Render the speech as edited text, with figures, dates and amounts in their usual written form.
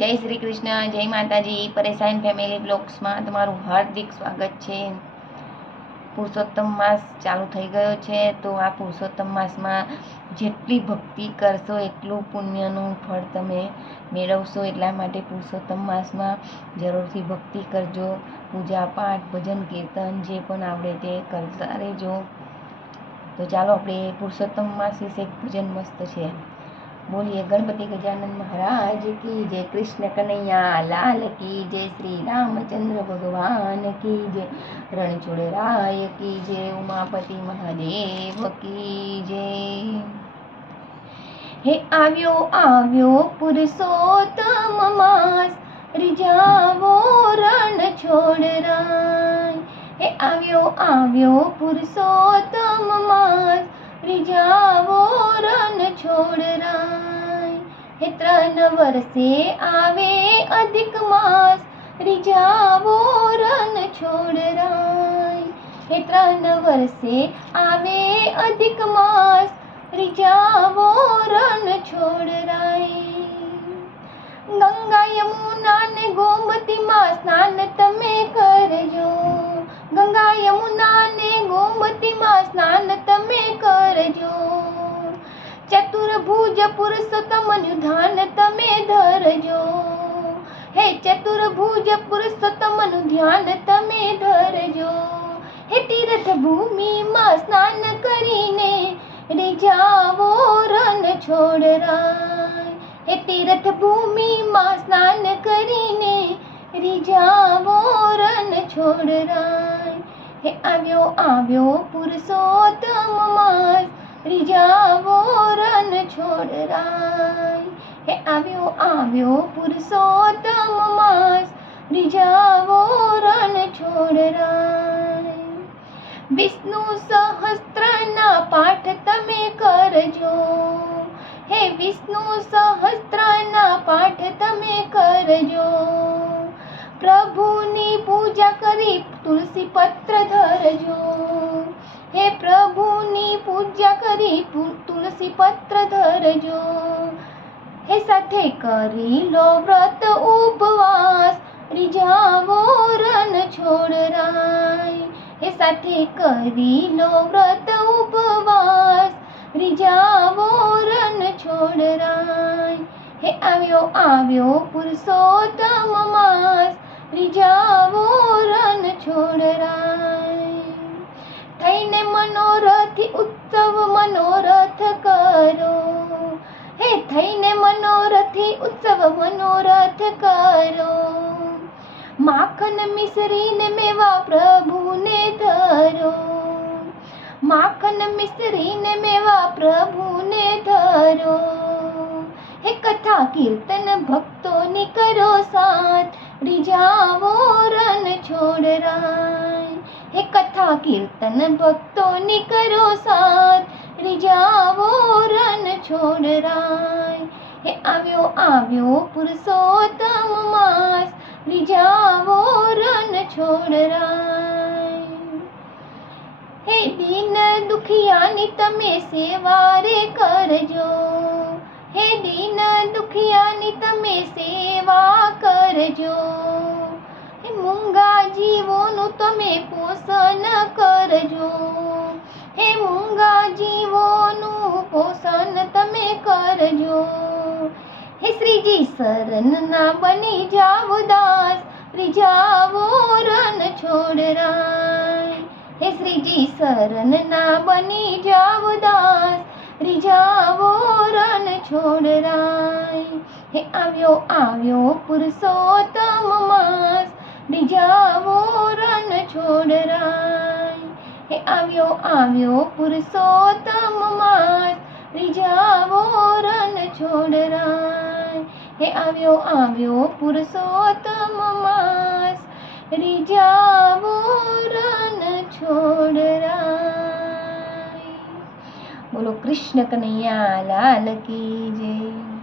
જય શ્રી કૃષ્ણ, જય માતાજી. પરેશાન ફેમિલી બ્લોગ્સમાં તમારું હાર્દિક સ્વાગત છે. પુરુષોત્તમ માસ ચાલુ થઈ ગયો છે, તો આ પુરુષોત્તમ માસમાં જેટલી ભક્તિ કરશો એટલું પુણ્યનું ફળ તમે મેળવશો. એટલા માટે પુરુષોત્તમ માસમાં જરૂરથી ભક્તિ કરજો. પૂજા પાઠ ભજન કીર્તન જે પણ આવડે તે કરતા રહેજો. તો ચાલો આપણે પુરુષોત્તમ માસ વિશે એક ભજન મસ્ત છે. बोलिए गणपति गजानन महाराज की जय, कृष्ण कन्हैया लाल की जय, श्री रामचंद्र भगवान की जय, रणछोड़ राय की जय, उमापति महादेव की जय. हे આવ્યો આવ્યો પુરુષોત્તમ માસ, રીઝાવો રણછોડ રાય. હે આવ્યો આવ્યો પુરુષોત્તમ માસ, રીઝાવો રણછોડ રાય. હે 3 વર્ષે આવે અધિક માસ, રીઝાવો રણછોડ રાય. હે 3 વર્ષે આવે અધિક માસ, રીઝાવો રણછોડ રાય. ગંગા યમુના ને ગોમતીમાં સ્નાન તમે કરજો. ગંગા યમુના ને ગોમતીમાં સ્નાન તમે કરજો. ચતુર્ભુજ પુરુષોત્તમનું ધ્યાન તમે ધરજો. હે ચતુર્ભુજ પુરુષોત્તમનું ધ્યાન તમે ધરજો. હે તીર્થ ભૂમિમાં સ્નાન કરીને રીઝાવો રણછોડ રાય. હે તીર્થ ભૂમિમાં સ્નાન કરીને રીઝાવો રણછોડ રાય. હે આવ્યો આવ્યો પુરુષોત્તમ માસ, રીઝાવો રણછોડ રાય. હે આવ્યો આવ્યો પુરુષોત્તમ માસ, રીઝાવો રણછોડ રાય. વિષ્ણુ સહસ્ત્રના પાઠ તમે કરજો. હે વિષ્ણુ સહસ્ત્રના પાઠ તમે કરજો. પ્રભુની પૂજા કરી તુલસી પત્ર ધરજો. હે પ્રભુની પૂજા કરી તુલસી પત્ર ધરજો. હે સાથે કરી લો વ્રત ઉપવાસ, રીઝાવો રણછોડ રાય. હે સાથે કરી લો વ્રત ઉપવાસ, રીઝાવો રણછોડ રાય. હે આવ્યો આવ્યો પુરુષોત્તમ માસ, રીઝાવો રણછોડ રાય. થઈને મનોરથી ઉત્સવ મનોરથ કરો. હે થઈને મનોરથી ઉત્સવ મનોરથ કરો. માખન મિશ્રીને મેવા પ્રભુને ધરો. માખન મિશ્રીને મેવા પ્રભુને ધરો. હે કથા કીર્તન ભક્તોની કરો સાથ, રીઝાવો રણછોડ રાય. હે કથા કીર્તન ભક્તોની કરો સાથ, રીઝાવો રણછોડ રાય. હે આવ્યો આવ્યો પુરુષોત્તમ માસ, રીઝાવો રણછોડ રાય. હે દીન દુખિયાની તમે સેવા રે કરજો. હે દીન દુખિયાની તમે સેવા કરજો. હે મૂંગા જીવોનું તમે પોષણ કરજો. હે મૂંગા જીવોનું પોષણ તમે કરજો. હે શ્રીજી શરણના બની જાવ દાસ, રીઝાવો રણછોડ રાય. હે શ્રીજી શરણના બની જાવ દાસ, રીઝાવો રણછોડ રાય. હે આવ્યો આવ્યો પુરુષોત્તમ માસ, રીઝાવો રણછોડ રાય. હે આવ્યો આવ્યો પુરુષોત્તમ માસ, રીઝાવો રણછોડ રાય. હે આવ્યો આવ્યો પુરુષોત્તમ માસ, રીઝાવો રણછોડ રાય. બોલો કૃષ્ણ કનૈયા લાલ કી જય.